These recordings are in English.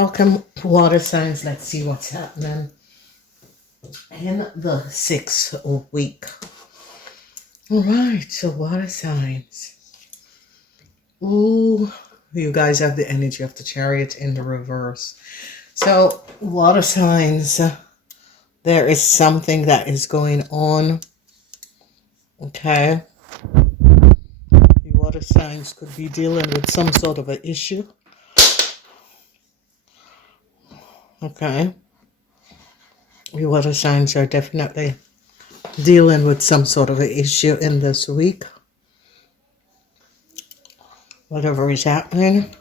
Welcome, water signs. Let's see what's happening in the 6th week. All right, so water signs. Ooh, you guys have the energy of the Chariot in the reverse. So, water signs, there is something that is going on. Okay. The water signs could be dealing with some sort of an issue. Okay. The water signs are definitely dealing with some sort of an issue in this week. Whatever is happening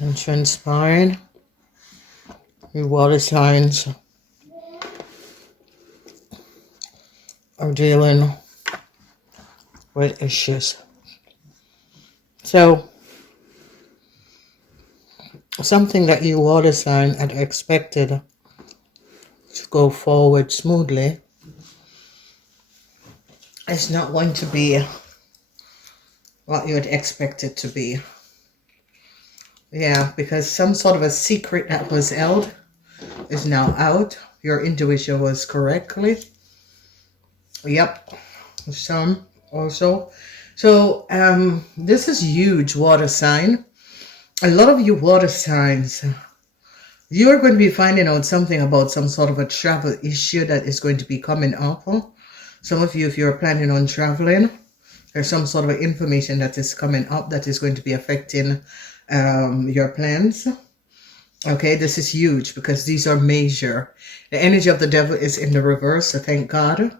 and transpiring, the water signs are dealing with issues. So, something that you water sign had expected to go forward smoothly is not going to be what you had expected to be. Yeah, because some sort of a secret that was held is now out. Your intuition was correctly. Yep. Some also. So, this is huge, water sign. A lot of you water signs, you're going to be finding out something about some sort of a travel issue that is going to be coming up. Some of you, if you're planning on traveling, there's some sort of information that is coming up that is going to be affecting your plans. Okay, this is huge because these are major. The energy of the devil is in the reverse, so thank God.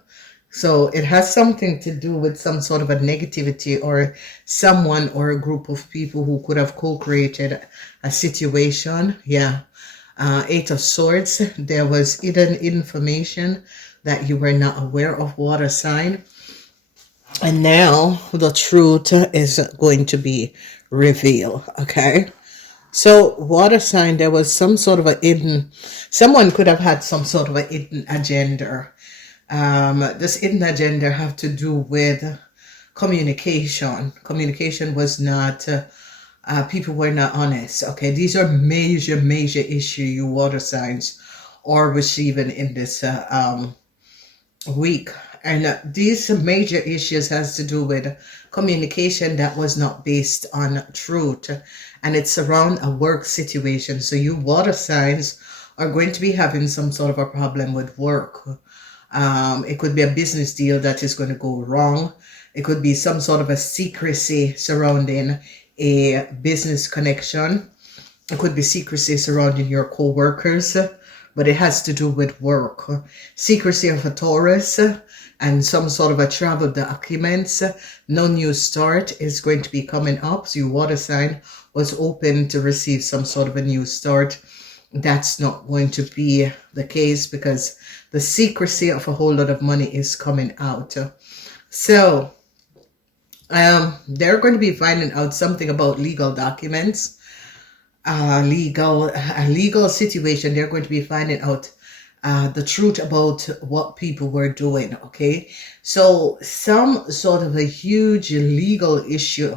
So it has something to do with some sort of a negativity or someone or a group of people who could have co-created a situation. Yeah. 8 of Swords. There was hidden information that you were not aware of, water sign. And now the truth is going to be revealed. Okay. So water sign, there was some sort of a hidden, someone could have had some sort of a hidden agenda. This hidden agenda have to do with communication. Communication was not, people were not honest. Okay, these are major issue you water signs are receiving in this week. And these major issues has to do with communication that was not based on truth. And it's around a work situation. So you water signs are going to be having some sort of a problem with work. It could be a business deal that is going to go wrong. It could be some sort of a secrecy surrounding a business connection. It could be secrecy surrounding your co-workers, but it has to do with work. Secrecy of a Taurus and some sort of a travel documents. No new start is going to be coming up. So your water sign was open to receive some sort of a new start. That's not going to be the case because the secrecy of a whole lot of money is coming out. So, they're going to be finding out something about legal documents, a legal situation. They're going to be finding out the truth about what people were doing. Okay, so some sort of a huge legal issue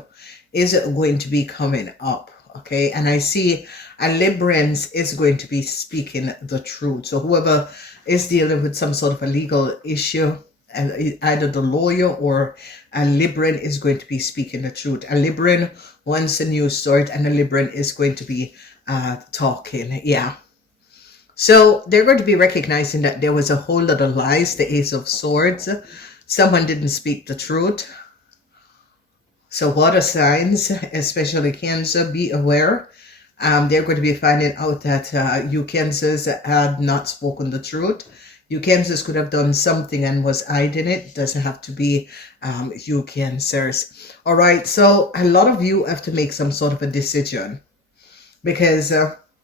is going to be coming up. Okay, and I see a Librans is going to be speaking the truth. So whoever is dealing with some sort of a legal issue, and either the lawyer or a Libran is going to be speaking the truth. A Libran wants a new start, and a Libran is going to be talking. Yeah. So they're going to be recognizing that there was a whole lot of lies. The Ace of Swords. Someone didn't speak the truth. So water signs, especially Cancer, be aware. They're going to be finding out that you Cancers had not spoken the truth. You Cancers could have done something and was hiding it. It doesn't have to be you Cancers. All right, so a lot of you have to make some sort of a decision because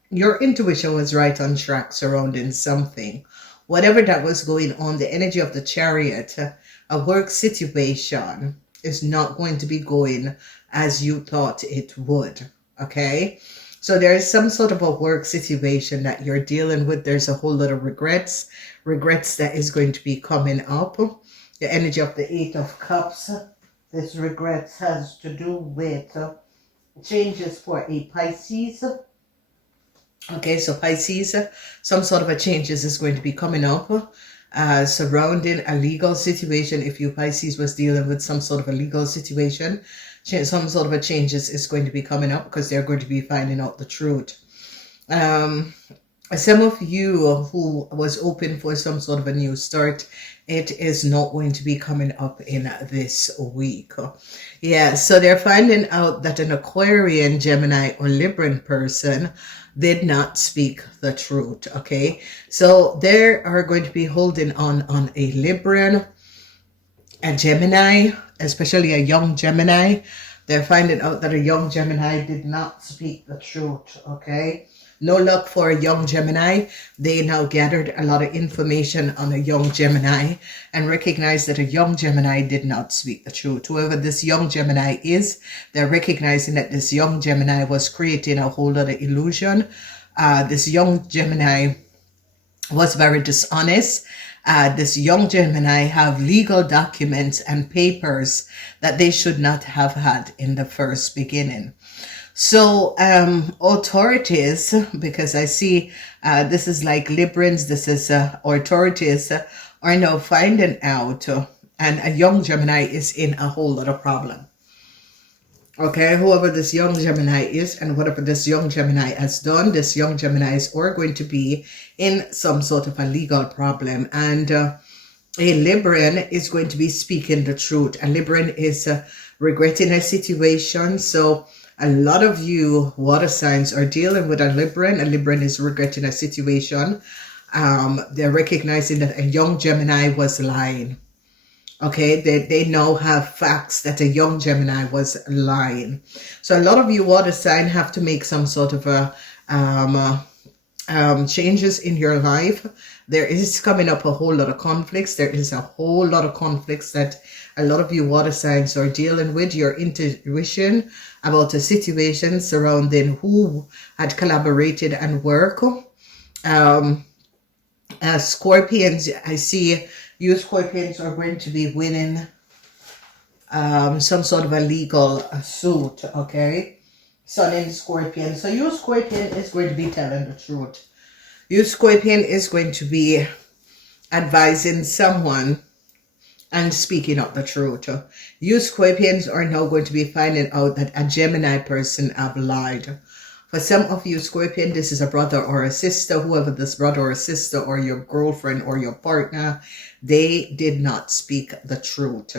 your intuition was right on track surrounding something. Whatever that was going on, the energy of the Chariot, a work situation is not going to be going as you thought it would. Okay, so there is some sort of a work situation that you're dealing with. There's a whole lot of regrets that is going to be coming up. The energy of the 8 of Cups, this regret has to do with changes for a Pisces. Okay, so Pisces, some sort of a changes is going to be coming up surrounding a legal situation. If you Pisces was dealing with some sort of a legal situation, some sort of a changes is going to be coming up because they're going to be finding out the truth. Some of you who was open for some sort of a new start, it is not going to be coming up in this week. Yeah, so they're finding out that an Aquarian, Gemini, or Libran person did not speak the truth. Okay, so they are going to be holding on a Libran, a Gemini, especially a young Gemini. They're finding out that a young Gemini did not speak the truth. Okay, no luck for a young Gemini. They now gathered a lot of information on a young Gemini and recognized that a young Gemini did not speak the truth. Whoever this young Gemini is, they're recognizing that this young Gemini was creating a whole lot of illusion. This young Gemini was very dishonest. This young Gemini have legal documents and papers that they should not have had in the first beginning. So authorities, because I see this is like Librans, this is authorities are now finding out, and a young Gemini is in a whole lot of problem. Okay, whoever this young Gemini is and whatever this young Gemini has done, this young Geminis are going to be in some sort of a legal problem. And a Libran is going to be speaking the truth. A Libran is regretting a situation. So a lot of you water signs are dealing with a Libran. A Libran is regretting a situation. They're recognizing that a young Gemini was lying. Okay, they now have facts that a young Gemini was lying. So a lot of you water sign have to make some sort of a changes in your life. There is coming up a whole lot of conflicts. There is a whole lot of conflicts that a lot of you water signs are dealing with. Your intuition about a situation surrounding who had collaborated and work. Scorpions, I see you Scorpions are going to be winning some sort of a legal suit, okay? Sun in Scorpion. So you Scorpion is going to be telling the truth. You Scorpion is going to be advising someone and speaking up the truth. You Scorpions are now going to be finding out that a Gemini person have lied. For some of you Scorpion, this is a brother or a sister, whoever this brother or sister or your girlfriend or your partner, they did not speak the truth.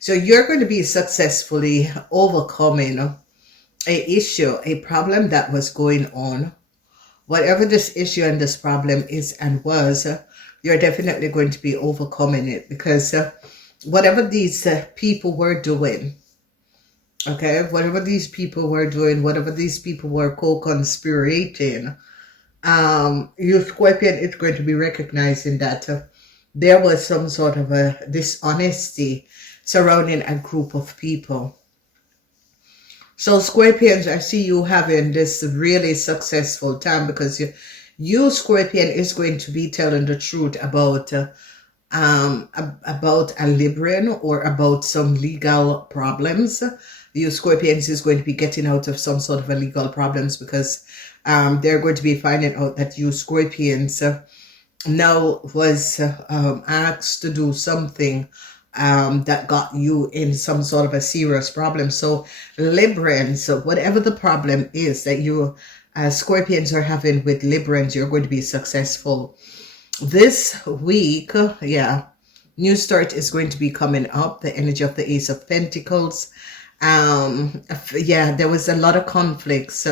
So you're going to be successfully overcoming a issue, a problem that was going on. Whatever this issue and this problem is and was, you're definitely going to be overcoming it because whatever these people were doing, okay, whatever these people were doing, whatever these people were co-conspirating, you Scorpion is going to be recognizing that there was some sort of a dishonesty surrounding a group of people. So Scorpions, I see you having this really successful time because you Scorpion is going to be telling the truth about a Libran or about some legal problems. You Scorpions is going to be getting out of some sort of a legal problems because they're going to be finding out that you Scorpions now was asked to do something that got you in some sort of a serious problem. So Librans, whatever the problem is that you Scorpions are having with Librans, you're going to be successful. This week, yeah, new start is going to be coming up. The energy of the Ace of Pentacles. Yeah, there was a lot of conflicts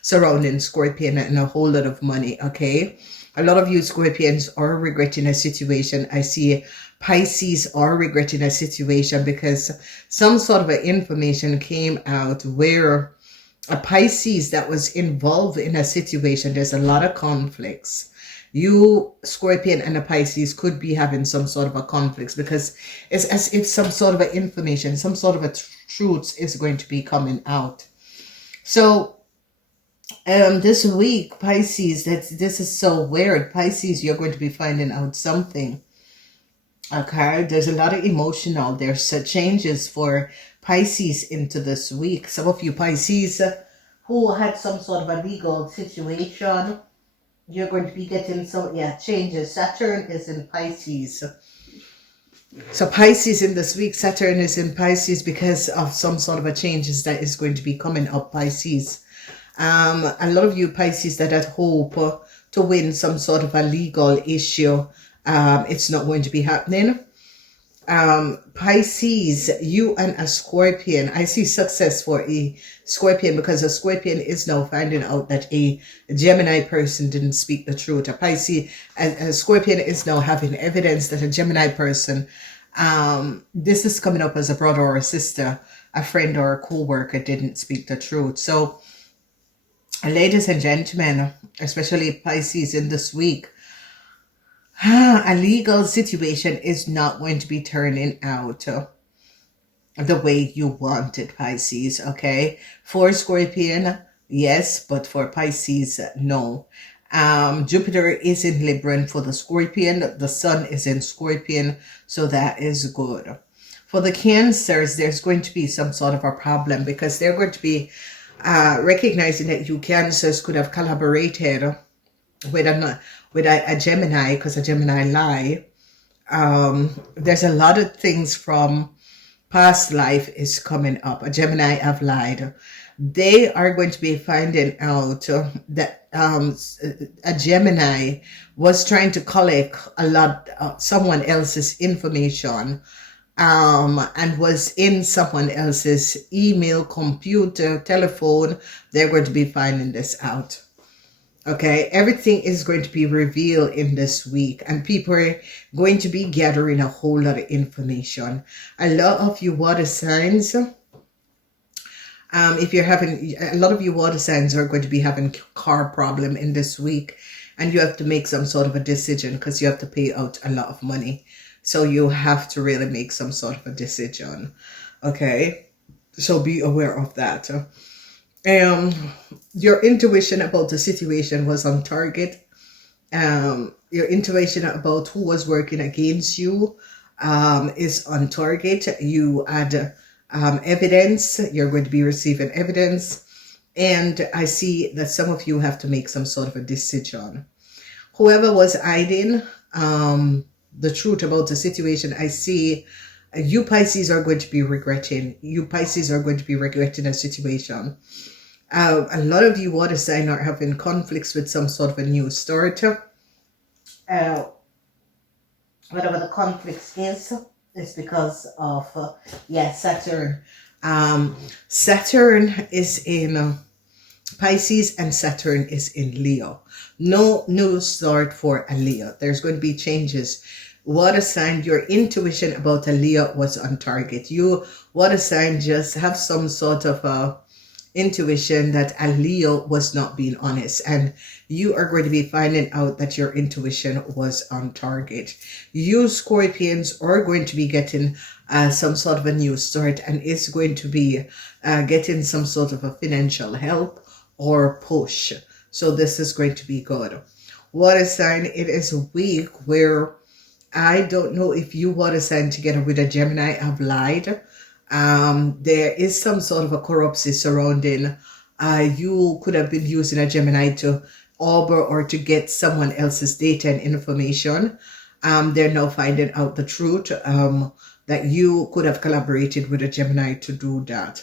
surrounding Scorpion and a whole lot of money, okay? A lot of you Scorpions are regretting a situation. I see Pisces are regretting a situation because some sort of information came out where a Pisces that was involved in a situation, there's a lot of conflicts. You Scorpion and a Pisces could be having some sort of a conflict because it's as if some sort of a information, some sort of a truth is going to be coming out. So this week, Pisces, this is so weird. Pisces, you're going to be finding out something. Okay, there's a lot of emotional. There's changes for Pisces into this week. Some of you Pisces who had some sort of a legal situation, you're going to be getting some, yeah, changes. Saturn is in Pisces. So Pisces in this week, Saturn is in Pisces because of some sort of a changes that is going to be coming up, Pisces. A lot of you Pisces that had hope to win some sort of a legal issue, it's not going to be happening. Pisces, you and a Scorpion. I see success for a Scorpion because a Scorpion is now finding out that a Gemini person didn't speak the truth. A Pisces, a Scorpion is now having evidence that a Gemini person, this is coming up as a brother or a sister, a friend or a co-worker didn't speak the truth. So, ladies and gentlemen, especially Pisces in this week, a legal situation is not going to be turning out the way you want it, Pisces, okay? For Scorpion, yes, but for Pisces, no. Jupiter is in Libra for the Scorpion. The Sun is in Scorpion, so that is good. For the Cancers, there's going to be some sort of a problem because they're going to be recognizing that you Cancers could have collaborated with a Gemini, because a Gemini lie. There's a lot of things from past life is coming up. A Gemini have lied. They are going to be finding out that a Gemini was trying to collect someone else's information, and was in someone else's email, computer, telephone. They're going to be finding this out. Okay, everything is going to be revealed in this week, and people are going to be gathering a whole lot of information. A lot of you water signs, if you're having, a lot of you water signs are going to be having car problem in this week, and you have to make some sort of a decision because you have to pay out a lot of money. So you have to really make some sort of a decision. Okay, so be aware of that. Your intuition about the situation was on target. Your intuition about who was working against you is on target. You had evidence. You're going to be receiving evidence. And I see that some of you have to make some sort of a decision. Whoever was hiding the truth about the situation, I see you Pisces are going to be regretting. You Pisces are going to be regretting a situation. A lot of you water sign are having conflicts with some sort of a new start. Whatever the conflict is because of, Saturn. Saturn is in Pisces and Saturn is in Leo. No new start for a Leo. There's going to be changes. Water sign, your intuition about a Leo was on target. You water sign just have some sort of a intuition that a Leo was not being honest, and you are going to be finding out that your intuition was on target. You Scorpions are going to be getting some sort of a new start, and it's going to be getting some sort of a financial help or push. So this is going to be good. Water sign, it is a week where I don't know if you water sign together with a Gemini have lied. There is some sort of a corruption surrounding. You could have been using a Gemini to arbor or to get someone else's data and information. They're now finding out the truth that you could have collaborated with a Gemini to do that.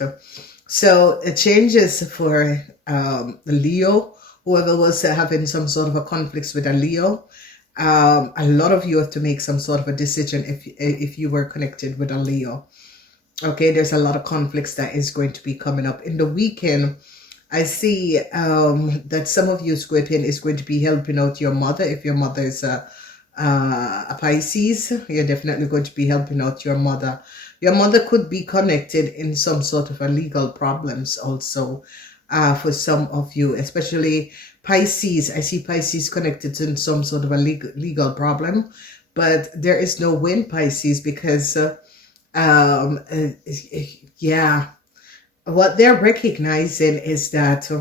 So it changes for the Leo, whoever was having some sort of a conflict with a Leo. A lot of you have to make some sort of a decision if you were connected with a Leo. Okay, there's a lot of conflicts that is going to be coming up. In the weekend, I see that some of you Scorpion is going to be helping out your mother. If your mother is a Pisces, you're definitely going to be helping out your mother. Your mother could be connected in some sort of a legal problems also for some of you, especially Pisces. I see Pisces connected to some sort of a legal problem, but there is no win, Pisces, because what they're recognizing is that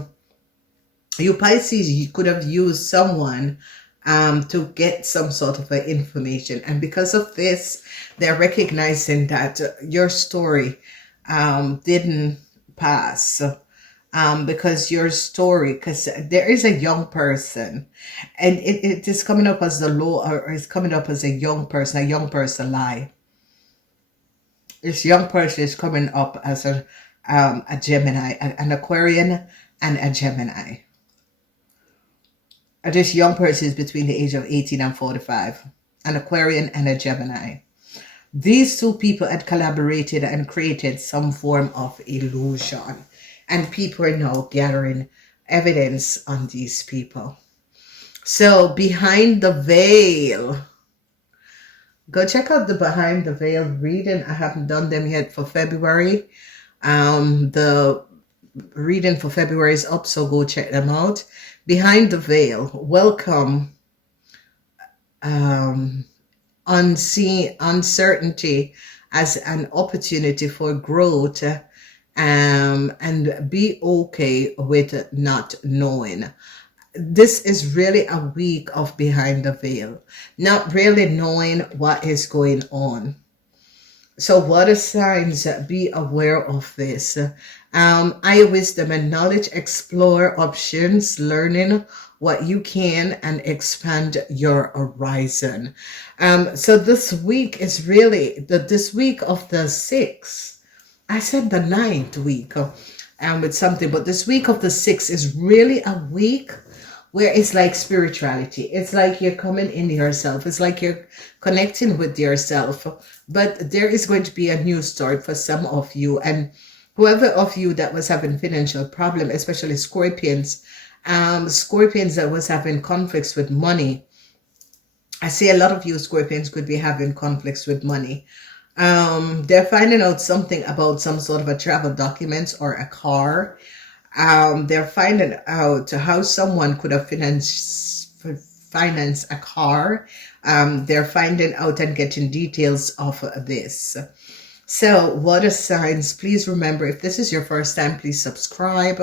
you Pisces, you could have used someone to get some sort of information, and because of this, they're recognizing that your story didn't pass. because your story, because there is a young person, and it is coming up as the low, or it's coming up as a young person lie. This young person is coming up as a Gemini, an Aquarian, and a Gemini. This young person is between the age of 18 and 45, an Aquarian and a Gemini. These two people had collaborated and created some form of illusion, and people are now gathering evidence on these people. So behind the veil, go check out the behind the veil reading. I haven't done them yet for February. The reading for February is up, so go check them out. Behind the veil, welcome unseen uncertainty as an opportunity for growth, and be okay with not knowing. This is really a week of behind the veil, not really knowing what is going on. So what are signs? Be aware of this. Eye wisdom and knowledge, explore options, learning what you can, and expand your horizon. So this week is really this week of the 6th. I said the 9th week with something, but this week of the 6th is really a week where it's like spirituality. It's like you're coming into yourself. It's like you're connecting with yourself. But there is going to be a new start for some of you. And whoever of you that was having financial problem, especially Scorpions, Scorpions that was having conflicts with money. I see a lot of you Scorpions could be having conflicts with money. They're finding out something about some sort of a travel documents or a car. They're finding out how someone could have financed a car. They're finding out and getting details of this. So what are signs? Please remember, if this is your first time, please subscribe.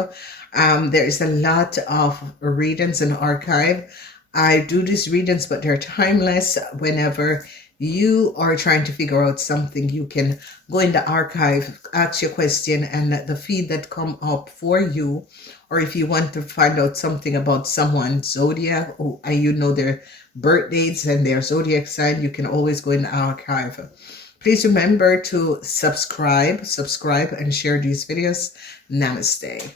There is a lot of readings in archive. I do these readings, but they're timeless. Whenever you are trying to figure out something, you can go in the archive, ask your question, and the feed that come up for you. Or if you want to find out something about someone's zodiac, or you know their birth dates and their zodiac sign, you can always go in the archive. Please remember to subscribe, and share these videos. Namaste.